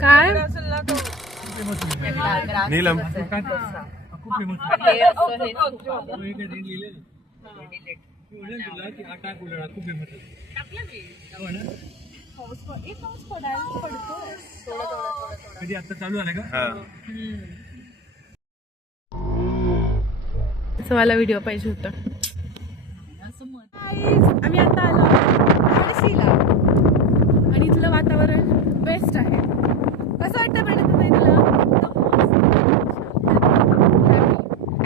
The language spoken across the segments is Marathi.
काय नीलम कधी आता चालू झालं का? मला व्हिडिओ पाहिजे होता. आम्ही आता आलो पळशीला आणि इथलं वातावरण बेस्ट आहे. कसं वाटतं प्रणिताताई तुला?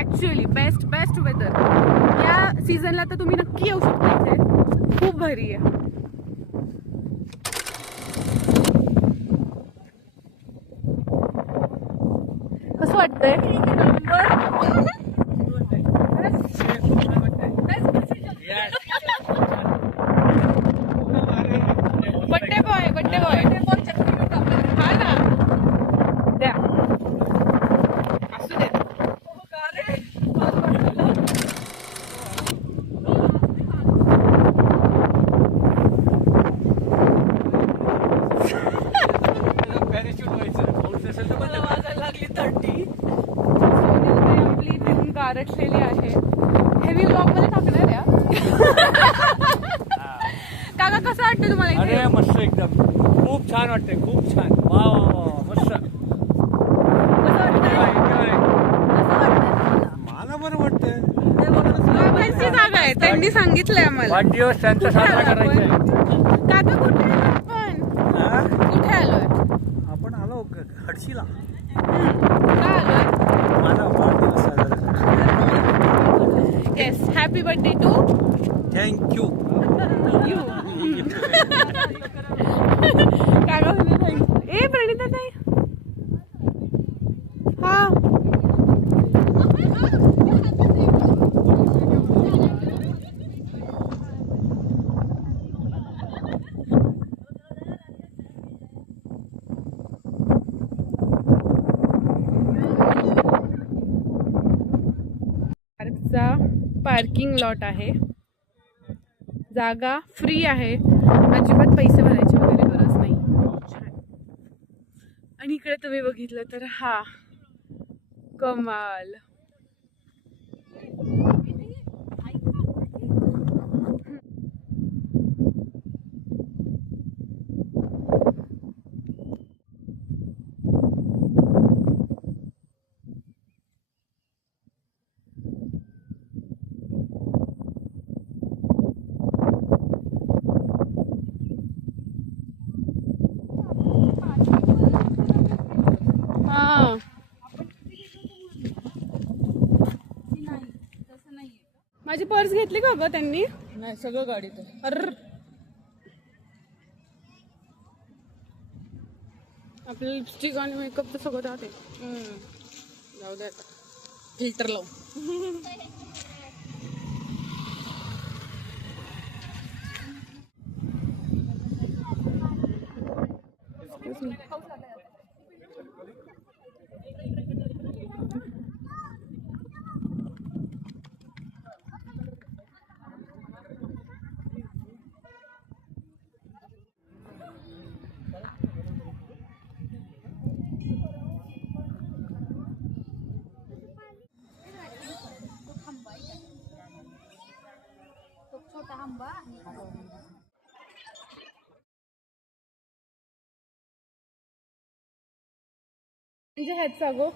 ऍक्च्युअली बेस्ट वेदर या सीझनला तर तुम्ही नक्की येऊ शकता. इथे खूप भारी आहे. कसं वाटतंय? बड्डे बॉय हा ना द्या असू दे. गारठलेली आहे. हेवी ब्लॉग मध्ये टाकणार या. काका कसं वाटतं तुम्हाला? अरे मस्त एकदम खूप छान वाटतंय. खूप छान. वा वा वा मस्त. मला बरं वाटतंय. बाबांची जागा आहे त्यांनी सांगितलंय आम्हाला. वाढदिवस त्यांचा साजरा करायचा आहे. काका कुठे आपण कुठे आलोय? आपण आलो हडशीला. का आलोय? माझा वाढदिवस साजरा yes happy birthday to thank you you. काका म्हणले थँक्यू. ए प्रणिता ताई हा पार्किंग लॉट आहे. जागा फ्री आहे. अजिबात पैसे भरायची वगैरे गरज नाही. छान. आणि इकडे तुम्ही बघितलं तर हा कमाल. माझी पर्स घेतली का ग त्यांनी? नाही सगळं गाडीत आहे. अर आपलं लिपस्टिक आणि मेकअप तर सगळं त्यात आहे. जाऊ दे आता फिल्टर लावू. म्हणजे ह्याचा गो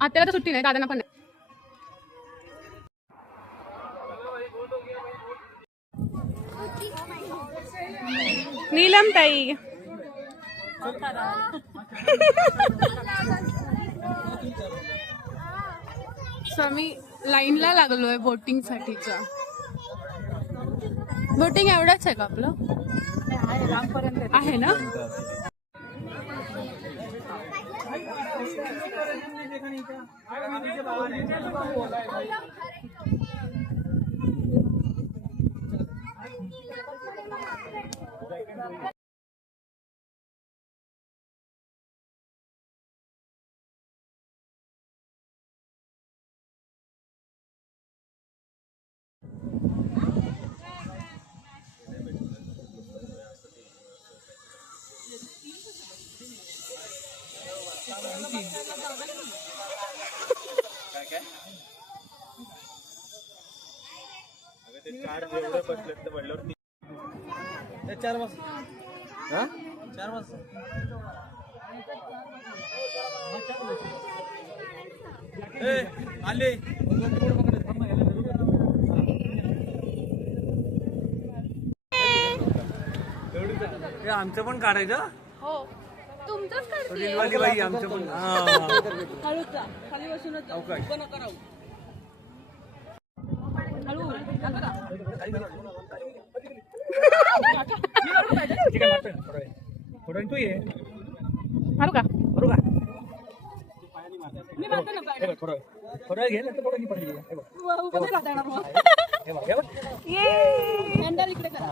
आता तर सुट्टी नाही. दादांना पण नाही. नीलम ताई आम्ही लाईनला लागलोय बोटिंग साठीच्या. बोटिंग एवढंच आहे का आपलं? आहे ना. 4 वाजता. हा 4 वाजता. आले आमचं पण काढायचं हो तुमचंच काढते वाली बाई आमचं पण हळूच जा. खाली बसूनच जा. उभं नका राहू. हळू नका. थोडं तू ये हॅलो का बरोबर का मी मारते ना पाय. थोडं घे ना थोडं नाही पडली उभं नाही राहता येणार मग. हँडल इकडे करा.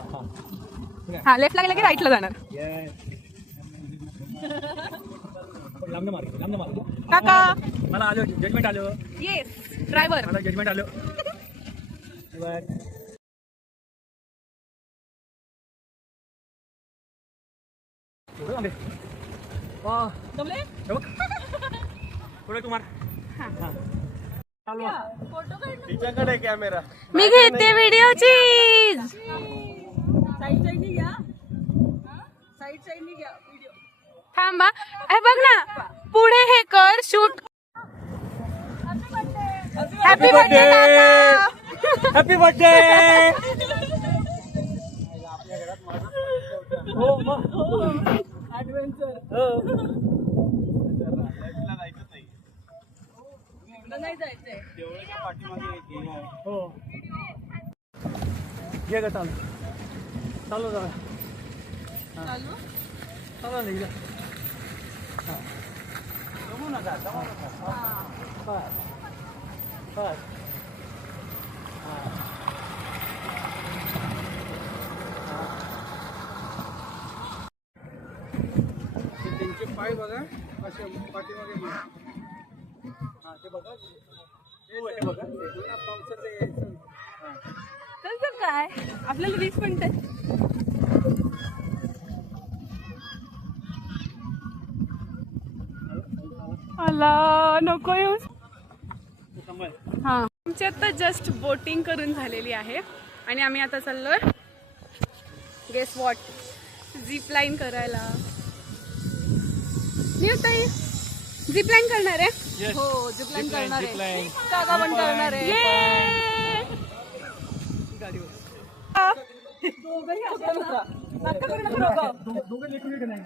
हा लेफ्टला गेला की राईटला जाणार लांब मार काका मला आलं जजमेंट आलं येस ड्रायव्हर मला जजमेंट आलं जमले? थोडं तू मार फोटो काढ. तिच्याकडे कॅमेरा मी घेते व्हिडिओची साईड साईडनी घ्या. साईड साईडनी घ्या व्हिडिओ. थांबा हे बघ ना पुढे हे कर shoot happy birthday happy birthday हो ऍडव्हेंचर. नाही जायचंय. हो ये ग चालू चालू जरा चालू. चालू नाही जमू नका बस बस त्यांचे पाय बघा असे पाठीमागे बघा. हा ते बघा हे बघा पावसाचं यायचं. तर काय आपल्याला 20 मिनिटं अला नको येऊ हा आमची आता जस्ट बोटिंग करून झालेली आहे आणि आम्ही आता चाललोय गेस वॉट झिप लाईन करायला. ताई झिप लाईन करणार आहे हो जिपलाईन करणार आहे. काका पण करणार आहे. दोघंही असं नका. नाटकं करू नका दोघं. दोघं लेकरू नाही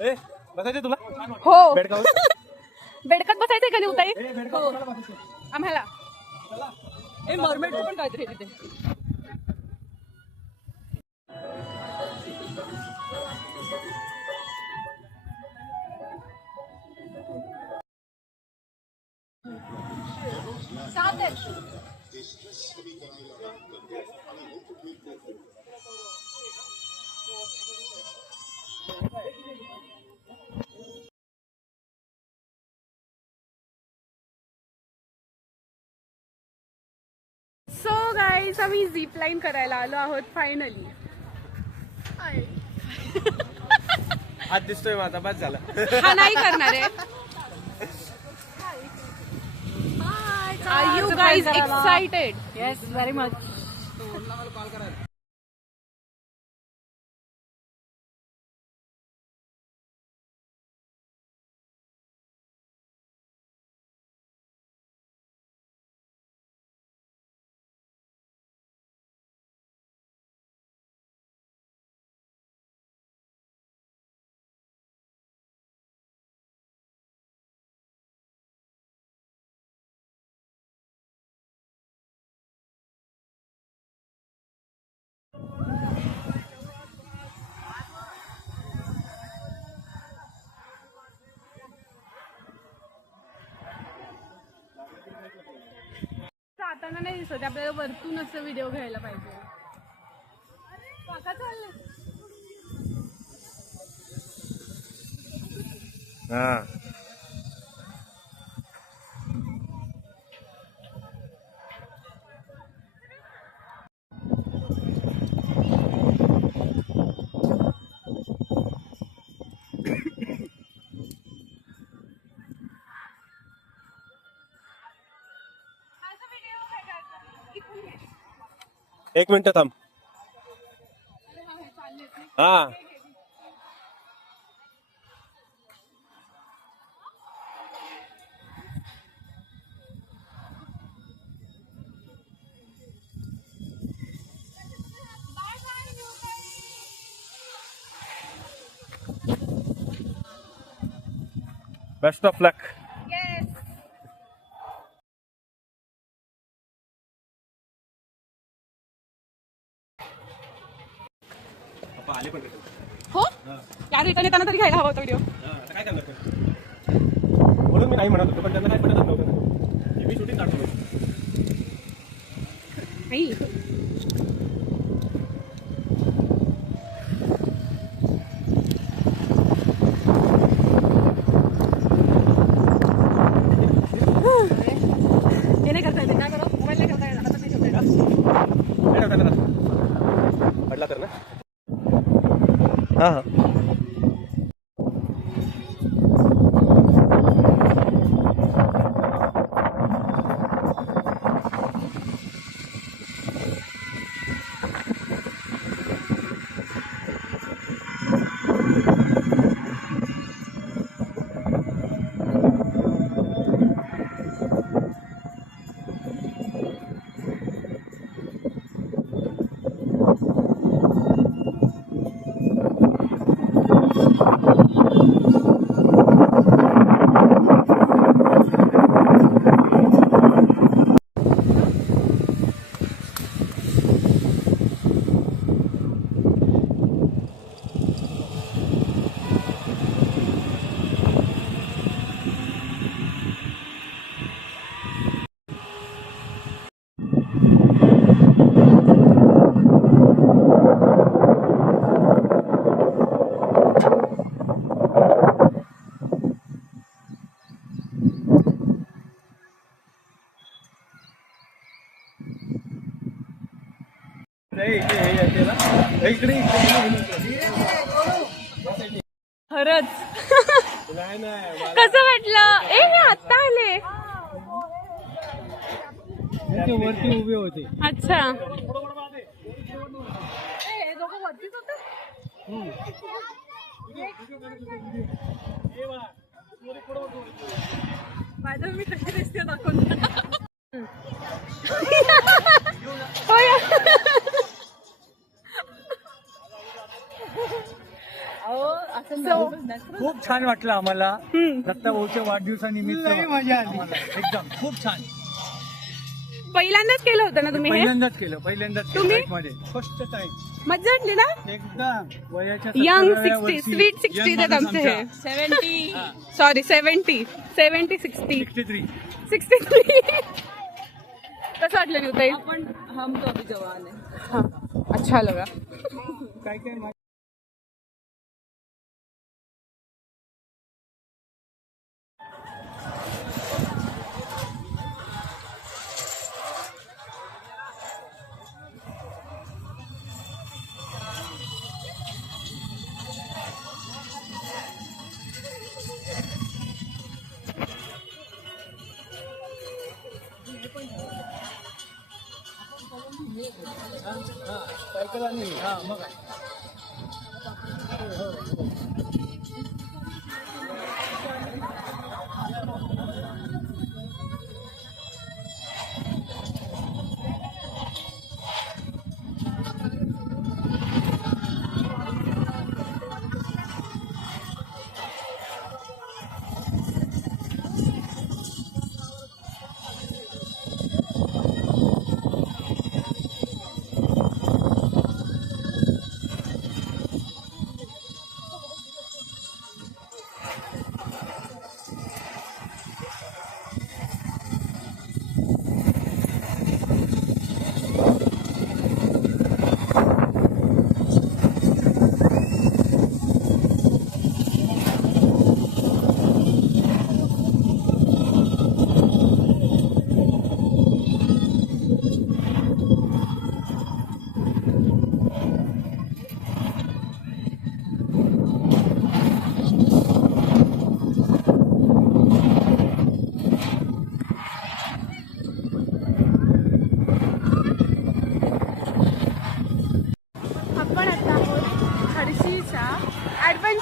ए बसायचं तुला हो बेडकावर बेडकात बसायचंय का नाही ताई हो. आम्हाला हे मरमेडचं पण काहीतरी आहे तिथे. सो गाईज आम्ही झिप लाईन करायला आलो आहोत फायनली. हात दिसतोय माझा बस झाला. हा नाही करणार आहे. Are you guys excited? Yes very much. जाताना नाही दिसत आपल्याला वरतून असं व्हिडिओ घ्यायला पाहिजे. काका चालले हा एक मिनिट थांब. हा बेस्ट ऑफ लक. हो यार रिटर्न येताना तरी घ्यायला हवा होता व्हिडिओ. काय करणार म्हणून मी नाही म्हणत होतो पण त्यांना काय पटत नव्हतं. मी शूटिंग काढतो. आई हे नाही करता येते काय करू मोबाईल नाही करता येत हातात नाही ठेवता येत. पडला तर ना. हा हा खरंच कसं वाटलं ए हे आत्ता आले. वरती उभे होते. अच्छा माझं मी कशी दिसते दाखवून. हो या. खूप छान वाटलं आम्हाला दत्ता भाऊच्या वाढदिवसानिमित्त. मजा आली. एकदम खूप छान. पहिल्यांदाच केलं होतं ना तुम्ही हे? पहिल्यांदाच तुम्ही? मध्ये फर्स्ट टाइम मजा वाटली ना? एकदम वयाच्या यंग 70व्या 60 वर्षी स्वीट 60 young आहेत माणूस आमचे हे. आमचा. 70. सॉरी 70 60 63. 63. कसं वाटलं निवताई? आपण हम तो अभी जवान है. हाँ अच्छा लगा. काय काय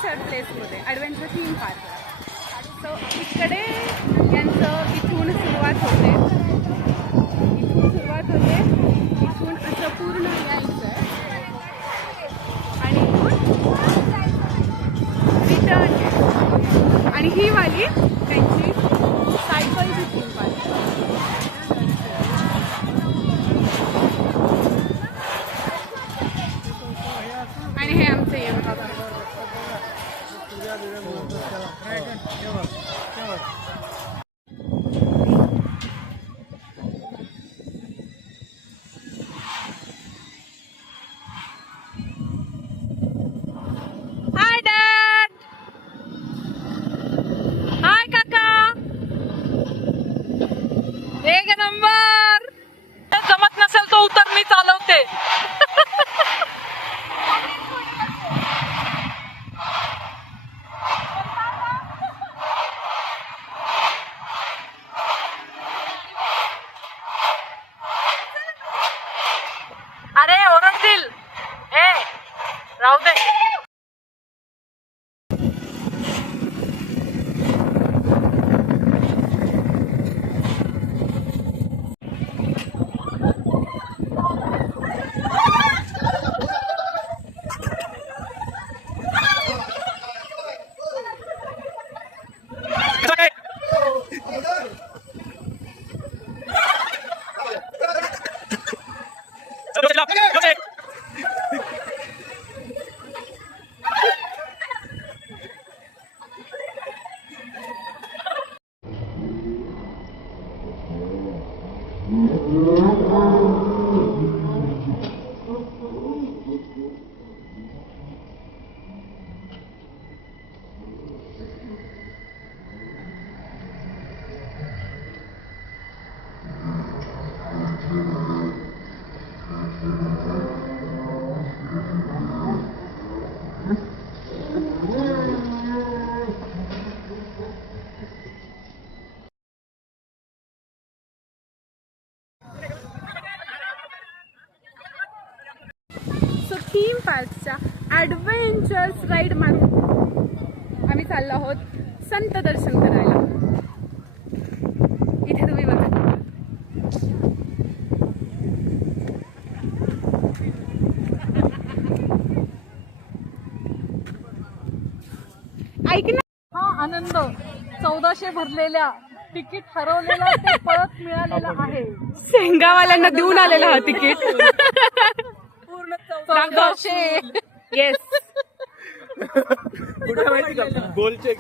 ॲडव्हेंचर प्लेसमध्ये, ॲडव्हेंचर थीम पार्क. सो इकडे यांचं इथून सुरुवात होते, इथून असं पूर्ण यायचं आहे आणि इथून रिटर्न आहे. आणि ही वाली त्यांची सायकलची थीम पार्क. आणि हे आमचे येऊन हाय डॅड, हाय काका, एक नंबर. जमत नसेल तो उतर, मी चालवते. अरे ओरडतील, ए राहू दे. सो थीम पार्कच्या ॲडव्हेंचर्स राईड मारून आम्ही चाललो आहोत संत दर्शन करायला. इथे तुम्ही बघा, ऐक ना. हा आनंद 1400 भरलेल्या तिकीट हरवलेला ते परत मिळालेला आहे. शेंगावाल्यांना देऊन आलेलं हा तिकीट. पूर्ण 1400. येस. कुठे माहिती का गोलचे